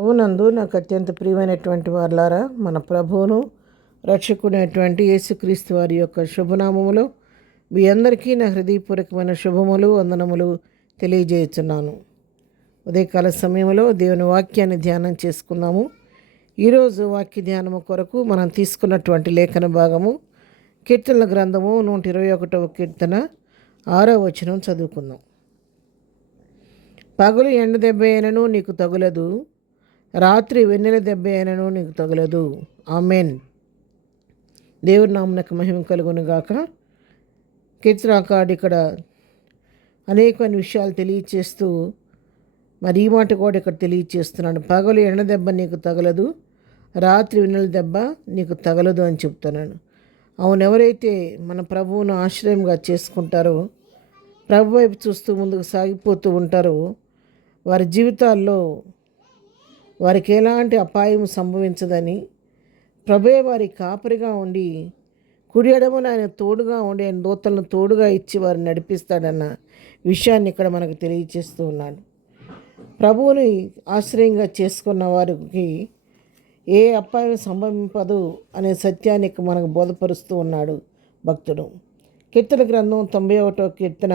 ప్రభునందు నాకు అత్యంత ప్రియమైనటువంటి వారులారా, మన ప్రభువును రక్షకునేటువంటి యేసుక్రీస్తు వారి యొక్క శుభనామములో మీ అందరికీ నా హృదయపూర్వకమైన శుభములు వందనములు తెలియజేస్తున్నాను. ఉదయకాల సమయంలో దేవుని వాక్యాన్ని ధ్యానం చేసుకున్నాము. ఈరోజు వాక్య ధ్యానము కొరకు మనం తీసుకున్నటువంటి లేఖన భాగము కీర్తనల గ్రంథము 121వ కీర్తన 6వ వచనం చదువుకుందాం. పగలు ఎండ దెబ్బ అయినను నీకు తగులదు, రాత్రి వెన్నెల దెబ్బ అయినను నీకు తగులదు. ఆమెన్. దేవుడి నామమునకు మహిమ కలుగునుగాక. కీర్తనాకారుడు ఇక్కడ అనేకమైన విషయాలు తెలియచేస్తూ మరి ఈ మాట కూడా ఇక్కడ తెలియచేస్తున్నాడు. పగలు ఎండ దెబ్బ నీకు తగలదు, రాత్రి వెన్నెల దెబ్బ నీకు తగలదు అని చెప్తున్నాను. అవును, ఎవరైతే మన ప్రభువును ఆశ్రయంగా చేసుకుంటారో, ప్రభు వైపు చూస్తూ ముందుకు సాగిపోతూ ఉంటారో, వారి జీవితాల్లో వారికి ఎలాంటి అపాయం సంభవించదని, ప్రభువే వారి కాపరిగా ఉండి కుడి ఎడమన ఆయన తోడుగా ఉండి ఆయన దూతలను తోడుగా ఇచ్చి వారిని నడిపిస్తాడన్న విషయాన్ని ఇక్కడ మనకు తెలియచేస్తూ ఉన్నాడు. ప్రభువుని ఆశ్రయంగా చేసుకున్న వారికి ఏ అపాయం సంభవింపదు అనే సత్యాన్ని ఇక్కడ మనకు బోధపరుస్తూ ఉన్నాడు భక్తుడు. కీర్తన గ్రంథం 91వ కీర్తన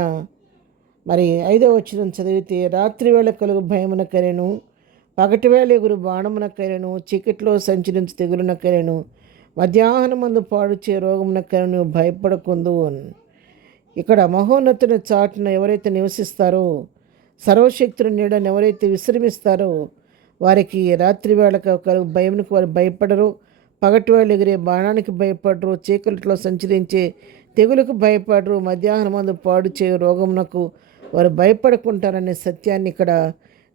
మరి 5వ వచనం చదివితే, రాత్రి వేళ కలుగు భయమున కరెను, పగటి వేళ ఎగురు బాణమున కరెను, చీకట్లో సంచరించు తెగులున కరెను, మధ్యాహ్నమందు పాడుచే రోగమున కరెను, భయపడకుందు అని. ఇక్కడ మహోన్నతుని చాటున ఎవరైతే నివసిస్తారో, సర్వశక్తుని నీడని ఎవరైతే విశ్రమిస్తారో, వారికి రాత్రి వేళకు కలుగు భయమునకు వారు భయపడరు, పగటి వేళ ఎగిరే బాణానికి భయపడరు, చీకట్లో సంచరించే తెగులకు భయపడరు, మధ్యాహ్నమందు పాడుచే రోగమునకు వారు భయపడుకుంటారనే సత్యాన్ని ఇక్కడ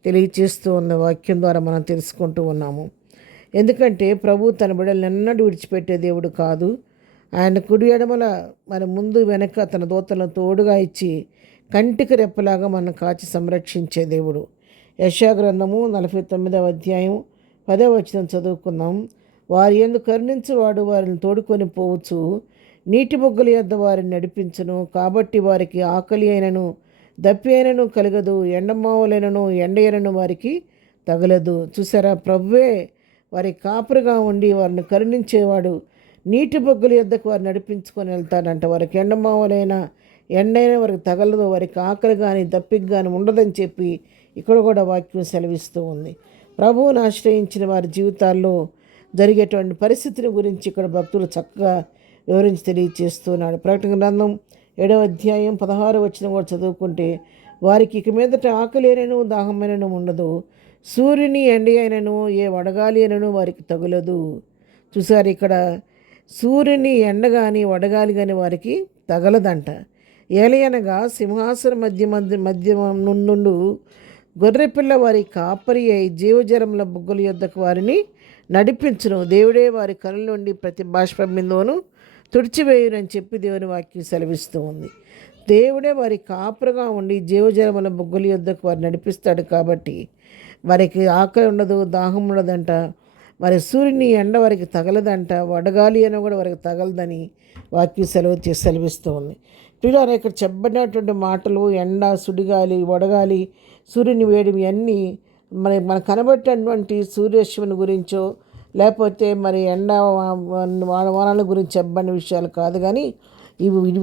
తెలియచేస్తూ ఉన్న వాక్యం ద్వారా మనం తెలుసుకుంటూ ఉన్నాము. ఎందుకంటే ప్రభు తన బిడ్డలను ఎన్నడూ విడిచిపెట్టే దేవుడు కాదు. ఆయన కుడి ఎడమల మన ముందు వెనక తన దూతలను తోడుగా ఇచ్చి కంటికి రెప్పలాగా మనం కాచి సంరక్షించే దేవుడు. యెషయా గ్రంథము 49వ అధ్యాయం 10వ వచనం చదువుకుందాం. వారి యందు కరుణించువాడు వారిని తోడుకొని పోవచ్చు, నీటి బొగ్గల యొద్ద వారిని నడిపించును, కాబట్టి వారికి ఆకలి అయినను దప్పి అయినను కలగదు, ఎండమావులైనను ఎండయనను వారికి తగలదు. చూసారా, ప్రభువే వారి కాపురుగా ఉండి వారిని కరుణించేవాడు. నీటి బొగ్గల యొద్దకు వారిని నడిపించుకొని వెళ్తాడంట. వారికి ఎండమావులైన ఎండైనా వారికి తగలదు, వారికి ఆకలి కానీ దప్పికి కానీ ఉండదని చెప్పి ఇక్కడ కూడా వాక్యం సెలవిస్తూ ఉంది. ప్రభువును ఆశ్రయించిన వారి జీవితాల్లో జరిగేటువంటి పరిస్థితిని గురించి ఇక్కడ భక్తులు చక్కగా వివరించి తెలియచేస్తున్నాడు. ప్రకటన గ్రంథం 7వ అధ్యాయం 16వ వచనం కూడా చదువుకుంటే, వారికి ఇక మీదట ఆకలేనను దాహమైనను ఉండదు, సూర్యుని ఎండి అయినను ఏ వడగాలి అయినను వారికి తగులదు. చూసారు, ఇక్కడ సూర్యుని ఎండ కానీ వడగాలి కానీ వారికి తగలదంట. ఏలయనగా సింహాసన మధ్య నుండు గొర్రెపిల్ల వారి కాపరి అయి జీవజలముల బుగ్గల యొద్దకు వారిని నడిపించును, దేవుడే వారి కనుల నుండి ప్రతి బాష్పబిందువును తుడిచివేయునని చెప్పి దేవుని వాక్యం సెలవిస్తూ ఉంది. దేవుడే వారి కాపురగా ఉండి జీవజలముల బుగ్గల యొద్దకు వారు నడిపిస్తాడు. కాబట్టి వారికి ఆకలి ఉండదు, దాహం ఉండదంట. మరి సూర్యుని ఎండ వారికి తగలదంట, వడగాలి అని కూడా వారికి తగలదని వాక్యం సెలవిస్తూ ఉంది. పిల్లలు ఇక్కడ చెప్పబడినటువంటి మాటలు ఎండ, సుడిగాలి, వడగాలి, సూర్యుని వేడి ఇవన్నీ మనకు కనబట్టేటువంటి సూర్యరశ్మిని గురించో లేకపోతే మరి ఎండ వానల గురించి చెప్పబడిన విషయాలు కాదు, కానీ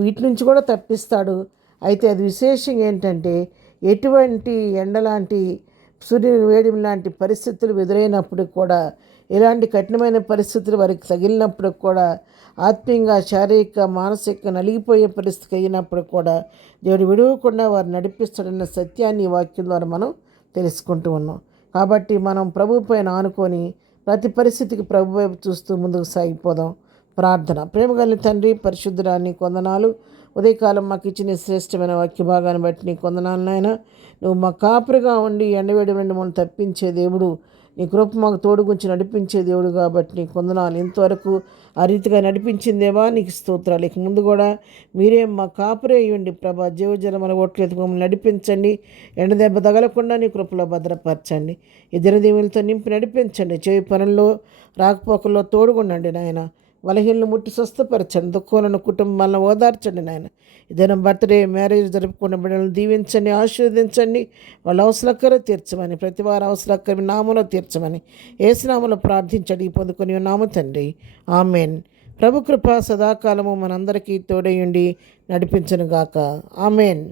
వీటి నుంచి కూడా తప్పిస్తాడు. అయితే అది విశేషం ఏంటంటే, ఎటువంటి ఎండలాంటి సూర్యుని వేడి లాంటి పరిస్థితులు ఎదురైనప్పుడు కూడా, ఇలాంటి కఠినమైన పరిస్థితులు వారికి తగిలినప్పుడు కూడా, ఆత్మీయంగా శారీరక మానసిక నలిగిపోయే పరిస్థితి అయినప్పుడు కూడా దేవుడు విడవకుండా వారు నడిపిస్తాడన్న సత్యాన్ని ఈ వాక్యం ద్వారా మనం తెలుసుకుంటూ ఉన్నాం. కాబట్టి మనం ప్రభు పైన ఆనుకొని ప్రతి పరిస్థితికి ప్రభు వైపు చూస్తూ ముందుకు సాగిపోదాం. ప్రార్థన. ప్రేమగల తండ్రి, పరిశుద్ధురాన్ని కొందనాలు. ఉదయకాలం మాకు ఇచ్చిన శ్రేష్టమైన వాక్య భాగాన్ని బట్టి నీ కొందనాలు నాయన. నువ్వు మా కాపురిగా ఉండి ఎండవేడి నుండి మనం తప్పించే దేవుడు, నీ కృప మాకు తోడుగుంచి నడిపించే దేవుడు కాబట్టి నీ కొందనాలు. ఇంతవరకు ఆ రీతిగా నడిపించిందేవా నీకు స్తోత్రాలు. ఇక ముందు కూడా మీరే మా కాపురే అయ్యండి ప్రభా. జీవజలముల ఓట్లు ఎత్తుకు మమ్మల్ని నడిపించండి. ఎండ దెబ్బ తగలకుండా నీ కృపలో భద్రపరచండి. ఈ దినదీవులతో నింపి నడిపించండి. చేయి పనుల్లో రాకపోకల్లో తోడుగుండండి నాయన. బలహీనలు ముట్టి స్వస్థపరచండి, దుఃఖాలను కుటుంబాలను ఓదార్చండి నాయన. ఇదేనా బర్త్డే మ్యారేజ్ జరుపుకున్న బిడ్డలను దీవించండి, ఆశీర్వదించండి. వాళ్ళ అవసరకర తీర్చమని, ప్రతి వారి అవసరకర నామలో తీర్చమని ఏసునామలో ప్రార్థించండి పొందుకొని నామ తండ్రి. ఆమెన్. ప్రభు కృప సదాకాలము మనందరికీ తోడయుండి నడిపించునుగాక. ఆమెన్.